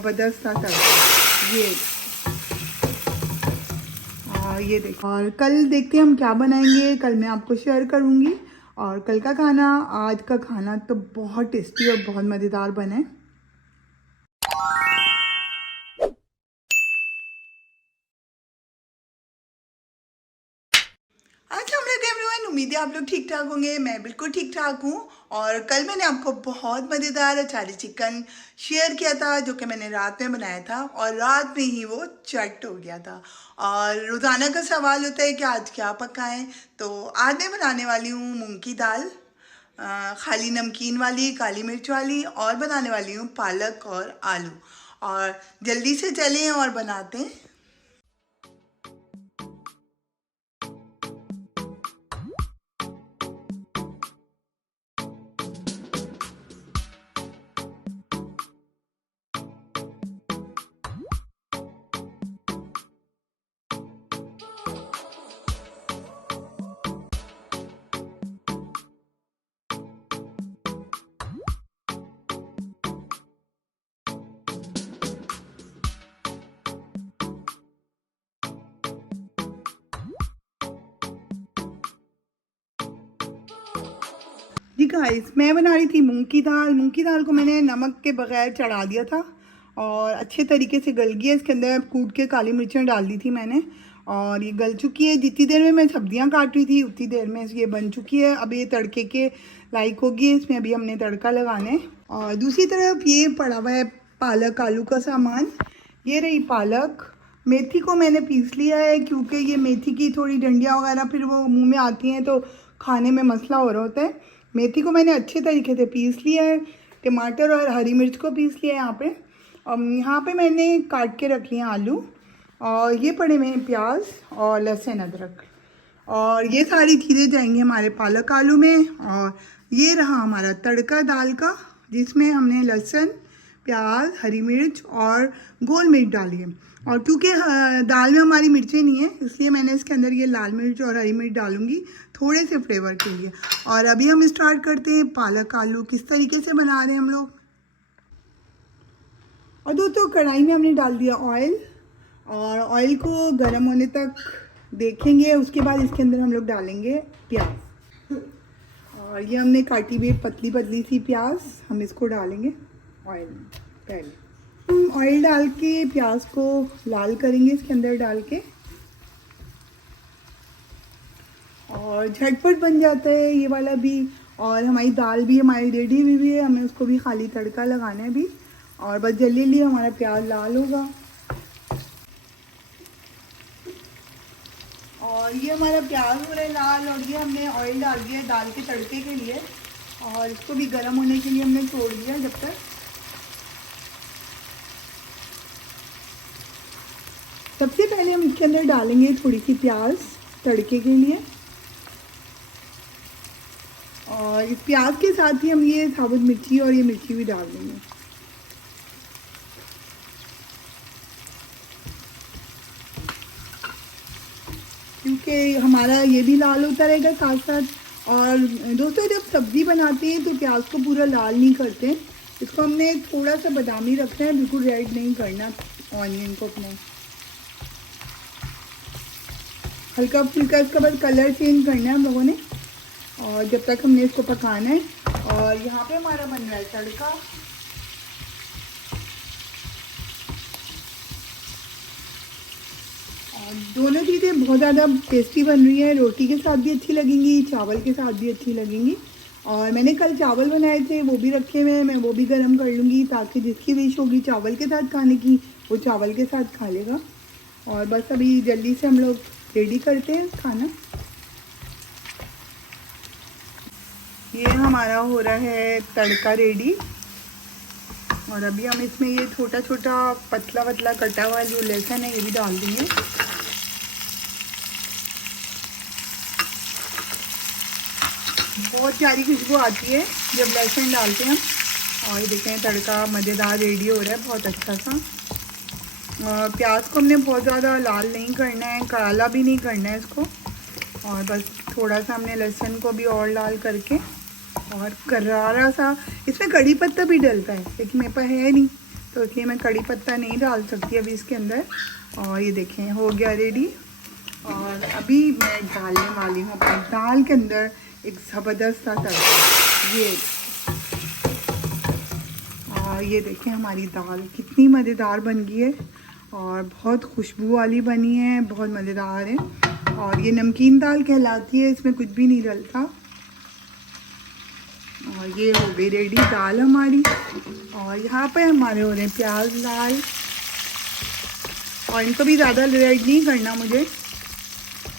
जबरदस्त था तड़का ये। और ये देखो, और कल देखते हैं हम क्या बनाएंगे, कल मैं आपको शेयर करूंगी। और कल का खाना, आज का खाना तो बहुत टेस्टी और बहुत मज़ेदार बना है। अस्सलाम वालेकुम एवरीवन, उम्मीद है आप लोग ठीक ठाक होंगे। मैं बिल्कुल ठीक ठाक हूँ। और कल मैंने आपको बहुत मज़ेदार अचारी चिकन शेयर किया था जो कि मैंने रात में बनाया था, और रात में ही वो चट हो गया था। और रोज़ाना का सवाल होता है कि आज क्या पकाएं, तो आज मैं बनाने वाली हूँ मूंग की दाल, खाली नमकीन वाली, काली मिर्च वाली, और बनाने वाली हूँ पालक और आलू। और जल्दी से चलें और बनाते हैं। जी गाइस, मैं बना रही थी मूंग की दाल। मूंग की दाल को मैंने नमक के बगैर चढ़ा दिया था और अच्छे तरीके से गल गई है। इसके अंदर कूट के काली मिर्चें डाल दी थी मैंने, और ये गल चुकी है। जितनी देर में मैं सब्जियां काट रही थी उतनी देर में ये बन चुकी है। अब ये तड़के के लायक होगी, इसमें अभी हमने तड़का लगाना है। और दूसरी तरफ ये पड़ा हुआ है पालक आलू का सामान। ये रही पालक। मेथी को मैंने पीस लिया है क्योंकि ये मेथी की थोड़ी डंडियाँ वगैरह फिर वो मुंह में आती हैं तो खाने में मसला हो रहा होता है। मेथी को मैंने अच्छे तरीके से पीस लिया है। टमाटर और हरी मिर्च को पीस लिया है यहाँ पे। यहाँ पे मैंने काट के रख लिया आलू, और ये पड़े हुए हैं प्याज और लहसुन अदरक। और ये सारी चीज़ें जाएंगी हमारे पालक आलू में। और ये रहा हमारा तड़का दाल का, जिसमें हमने लहसुन, प्याज, हरी मिर्च और गोल मिर्च डाली है। और क्योंकि दाल में हमारी मिर्चें नहीं है, इसलिए मैंने इसके अंदर ये लाल मिर्च और हरी मिर्च डालूंगी थोड़े से फ्लेवर के लिए। और अभी हम स्टार्ट करते हैं पालक आलू किस तरीके से बना रहे हैं हम लोग। और दोस्तों, कढ़ाई में हमने डाल दिया ऑयल, और ऑयल को गर्म होने तक देखेंगे। उसके बाद इसके अंदर हम लोग डालेंगे प्याज। और ये हमने काटी हुई पतली पतली सी प्याज, हम इसको डालेंगे ऑयल में। पहले ऑयल डाल के प्याज को लाल करेंगे इसके अंदर डाल के, और झटपट बन जाता है ये वाला भी। और हमारी दाल भी हमारी रेडी हुई है, हमें उसको भी खाली तड़का लगाना है भी। और बस जल्दी जल्दी हमारा प्याज लाल होगा। और ये हमारा प्याज हो रहा है लाल, और ये हमने ऑयल डाल दिया है दाल के तड़के के लिए, और इसको भी गर्म होने के लिए हमने छोड़ दिया जब तक। सबसे पहले हम इसके अंदर डालेंगे थोड़ी सी प्याज तड़के के लिए, और इस प्याज के साथ ही हम ये साबुत मिर्ची और ये मिर्ची भी डाल देंगे। क्योंकि हमारा ये भी लाल होता रहेगा साथ साथ। और दोस्तों, जब सब्ज़ी बनाते हैं तो प्याज को पूरा लाल नहीं करते, इसको हमने थोड़ा सा बादामी रखना है, बिल्कुल रेड नहीं करना ऑनियन को अपने। हल्का फुल्का इसका बस कलर चेंज करना है हम लोगों ने, और जब तक हमने इसको पकाना है। और यहाँ पे हमारा बन रहा है तड़का। और दोनों चीज़ें बहुत ज़्यादा टेस्टी बन रही है, रोटी के साथ भी अच्छी लगेंगी, चावल के साथ भी अच्छी लगेंगी। और मैंने कल चावल बनाए थे, वो भी रखे हुए हैं, मैं वो भी गर्म कर लूँगी ताकि जिसकी विश होगी चावल के साथ खाने की वो चावल के साथ खा लेगा। और बस अभी जल्दी से हम लोग रेडी करते हैं खाना। ये हमारा हो रहा है तड़का रेडी, और अभी हम इसमें ये छोटा छोटा पतला पतला कटा हुआ जो लहसुन है ये भी डाल देंगे। बहुत प्यारी खुशबू आती है जब लहसुन डालते हैं हम। और ये देखें तड़का मज़ेदार रेडी हो रहा है, बहुत अच्छा सा। प्याज को हमने बहुत ज़्यादा लाल नहीं करना है, काला भी नहीं करना है इसको। और बस थोड़ा सा हमने लहसुन को भी और लाल करके, और करारा सा। इसमें कड़ी पत्ता भी डलता है लेकिन मेरे पास है नहीं, तो इसलिए मैं कड़ी पत्ता नहीं डाल सकती अभी इसके अंदर। और ये देखें हो गया रेडी। और अभी मैं डालने वाली हूँ अपनी दाल के अंदर एक ज़बरदस्त सा तड़का। ये देखें हमारी दाल कितनी मज़ेदार बन गई है और बहुत खुशबू वाली बनी है, बहुत मज़ेदार है। और ये नमकीन दाल कहलाती है, इसमें कुछ भी नहीं डलता। और ये हो गई रेडी दाल हमारी। और यहाँ पे हमारे हो रहे हैं प्याज लाल। और इनको भी ज़्यादा रेड नहीं करना मुझे,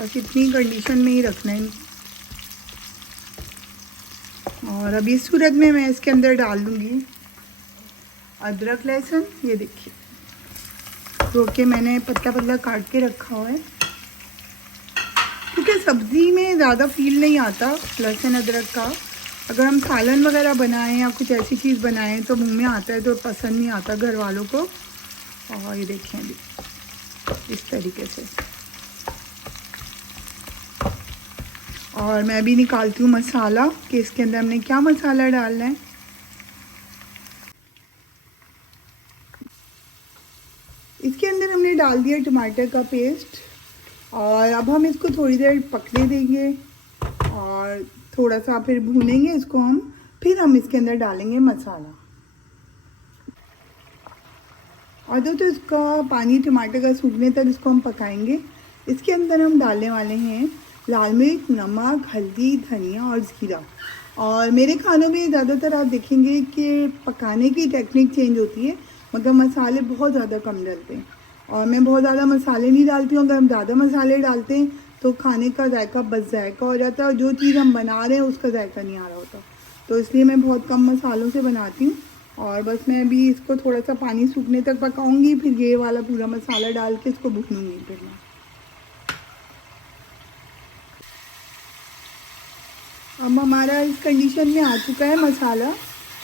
बस इतनी कंडीशन में ही रखना है। और अब इस सूरत में मैं इसके अंदर डाल दूँगी अदरक लहसुन। ये देखिए जो कि मैंने पतला पतला काट के रखा हुआ है, क्योंकि सब्ज़ी में ज़्यादा फील नहीं आता लहसुन अदरक का। अगर हम सालन वगैरह बनाएं या कुछ ऐसी चीज़ बनाएं तो मुंह में आता है, तो पसंद नहीं आता घर वालों को। और ये देखें अभी इस तरीके से। और मैं भी निकालती हूँ मसाला कि इसके अंदर हमने क्या मसाला डालना है। इसके अंदर हमने डाल दिया टमाटर का पेस्ट। और अब हम इसको थोड़ी देर पकने देंगे और थोड़ा सा फिर भूनेंगे इसको हम। फिर हम इसके अंदर डालेंगे मसाला। और तो इसका पानी टमाटर का सूखने तक इसको हम पकाएंगे। इसके अंदर हम डालने वाले हैं लाल मिर्च, नमक, हल्दी, धनिया और ज़ीरा। और मेरे खानों में ज़्यादातर आप देखेंगे कि पकाने की टेक्निक चेंज होती है, मगर मसाले बहुत ज़्यादा कम डलते हैं। और मैं बहुत ज़्यादा मसाले नहीं डालती हूँ। अगर हम ज़्यादा मसाले डालते हैं तो खाने का जायका बस जायका हो जाता है और जो चीज़ हम बना रहे हैं उसका जायका नहीं आ रहा होता। तो इसलिए मैं बहुत कम मसालों से बनाती हूँ। और बस मैं अभी इसको थोड़ा सा पानी सूखने तक पकाऊंगी, फिर ये वाला पूरा मसाला डाल के इसको भूनूंगी। फिर मैं अब हमारा इस कंडीशन में आ चुका है मसाला,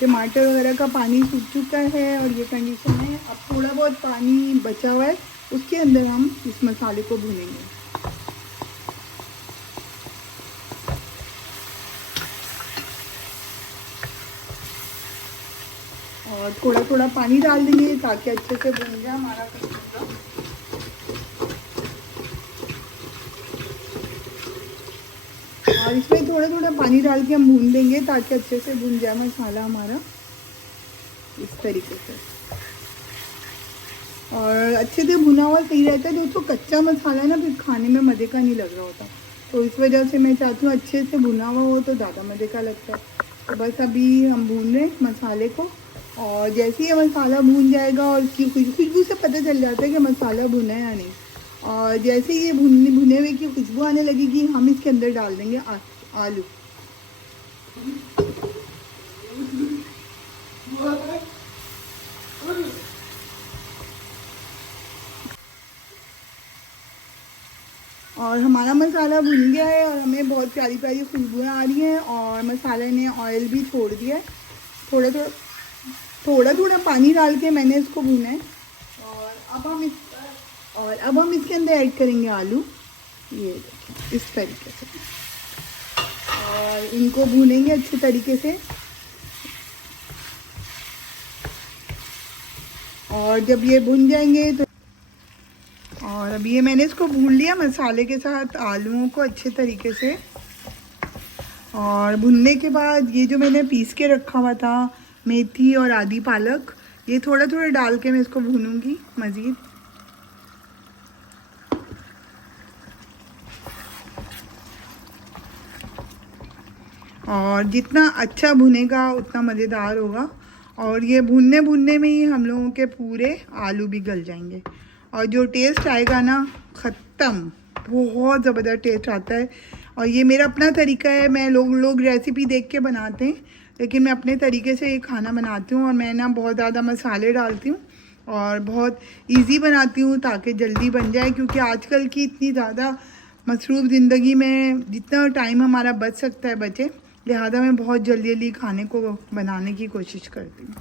टमाटर वगैरह का पानी सूख चुका है और ये कंडीशन है। अब थोड़ा बहुत पानी बचा हुआ है, उसके अंदर हम इस मसाले को भूनेंगे। और थोड़ा थोड़ा पानी डाल देंगे ताकि अच्छे से भून जाए हमारा मसाला। और इसमें थोड़ा थोड़ा पानी डाल के हम भून देंगे ताकि अच्छे से भून जाए मसाला हमारा इस तरीके से। और अच्छे से भुना हुआ सही रहता है दोस्तों। कच्चा मसाला ना फिर खाने में मज़े का नहीं लग रहा होता, तो इस वजह से मैं चाहती हूँ अच्छे से भुना हुआ हो तो ज़्यादा मज़े का लगता है। तो बस अभी हम भून रहे हैं मसाले को। और जैसे ही ये मसाला भून जाएगा और इसकी खुशबू से पता चल जाता है कि मसाला भुना है या नहीं। और जैसे ही ये भुने हुए की खुशबू आने लगेगी, हम इसके अंदर डाल देंगे आलू। और हमारा मसाला भुन गया है और हमें बहुत प्यारी प्यारी खुशबुएँ आ रही हैं और मसाले ने ऑयल भी छोड़ दिया है। थोड़ा थोड़ा पानी डाल के मैंने इसको भुना है। और अब हम इसके अंदर ऐड करेंगे आलू। ये देखिए इस तरीके से। और इनको भूनेंगे अच्छे तरीके से। और जब ये भुन जाएंगे तो और अब ये मैंने इसको भून लिया मसाले के साथ आलूओं को अच्छे तरीके से। और भुनने के बाद ये जो मैंने पीस के रखा हुआ था मेथी और आधी पालक, ये थोड़ा थोड़ा डाल के मैं इसको भूनूंगी मज़ीद। और जितना अच्छा भुनेगा उतना मज़ेदार होगा। और ये भुनने भुनने में ही हम लोगों के पूरे आलू भी गल जाएंगे और जो टेस्ट आएगा ना ख़त्म, बहुत ज़बरदस्त टेस्ट आता है। और ये मेरा अपना तरीका है। मैं लोग रेसिपी देख के बनाते हैं, लेकिन मैं अपने तरीके से ये खाना बनाती हूँ। और मैं ना बहुत ज़्यादा मसाले डालती हूँ और बहुत इजी बनाती हूँ ताकि जल्दी बन जाए, क्योंकि आजकल की इतनी ज़्यादा मसरूफ़ ज़िंदगी में जितना टाइम हमारा बच सकता है बचे, लिहाजा मैं बहुत जल्दी जल्दी खाने को बनाने की कोशिश करती हूँ।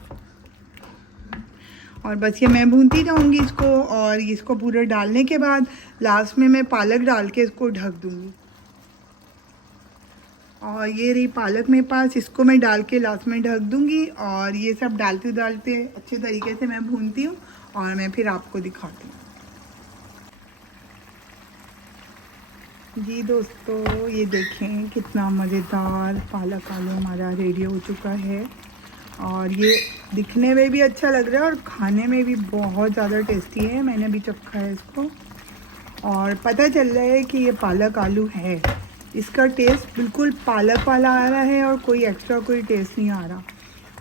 और बस ये मैं भूनती रहूँगी इसको। और इसको पूरा डालने के बाद लास्ट में मैं पालक डाल के इसको ढक दूँगी। और ये रही पालक मेरे पास, इसको मैं डाल के लास्ट में ढक दूँगी और ये सब डालते डालते अच्छे तरीके से मैं भूनती हूँ और मैं फिर आपको दिखाती हूँ। जी दोस्तों, ये देखें कितना मज़ेदार पालक आलू हमारा रेडी हो चुका है और ये दिखने में भी अच्छा लग रहा है और खाने में भी बहुत ज़्यादा टेस्टी है। मैंने अभी चखा है इसको और पता चल रहा है कि ये पालक आलू है। इसका टेस्ट बिल्कुल पालक वाला आ रहा है और कोई एक्स्ट्रा कोई टेस्ट नहीं आ रहा।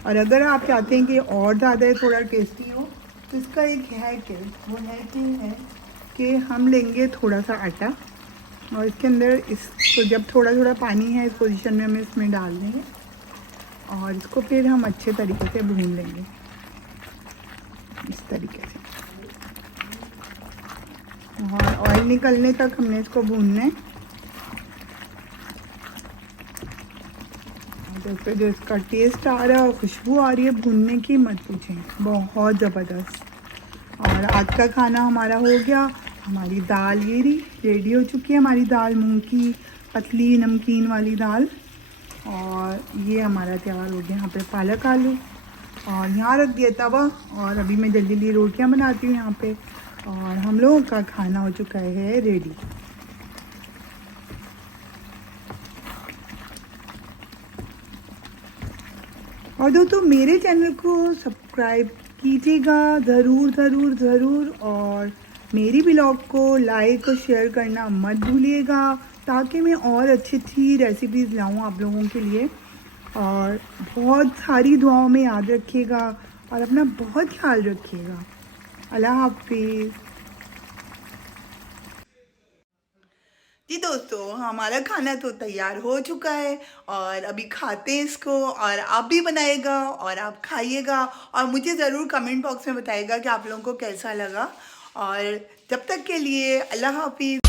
और अगर आप चाहते हैं कि और ज़्यादा थोड़ा टेस्टी हो तो इसका एक है कि वो है कि हम लेंगे थोड़ा सा आटा और इसके अंदर इसको जब थोड़ा थोड़ा पानी है इस पोजीशन में हम इसमें डाल देंगे और इसको फिर हम अच्छे तरीके से भून लेंगे इस तरीके से। और ऑयल निकलने तक हमने इसको भूनना है। जैसे जो इसका टेस्ट आ रहा है और खुशबू आ रही है भूनने की, मत पूछें, बहुत ज़बरदस्त। और आज का खाना हमारा हो गया। हमारी दाल ये रेडी हो चुकी है, हमारी दाल मूंग की पतली नमकीन वाली दाल। और ये हमारा तैयार हो गया यहाँ पे पालक आलू। और यहाँ रख दिया तवा और अभी मैं जल्दी जल्दी रोटियाँ बनाती हूँ यहाँ पे। और हम लोगों का खाना हो चुका है रेडी। और दोस्तों मेरे चैनल को सब्सक्राइब कीजिएगा ज़रूर ज़रूर ज़रूर और मेरी ब्लॉग को लाइक और शेयर करना मत भूलिएगा ताकि मैं और अच्छी अच्छी रेसिपीज़ लाऊं आप लोगों के लिए। और बहुत सारी दुआओं में याद रखिएगा और अपना बहुत ख्याल रखिएगा। अल्लाह हाफिज़। जी दोस्तों, हमारा खाना तो तैयार हो चुका है और अभी खाते हैं इसको। और आप भी बनाइएगा और आप खाइएगा और मुझे ज़रूर कमेंट बॉक्स में बताइएगा कि आप लोगों को कैसा लगा। और जब तक के लिए अल्लाह हाफिज़।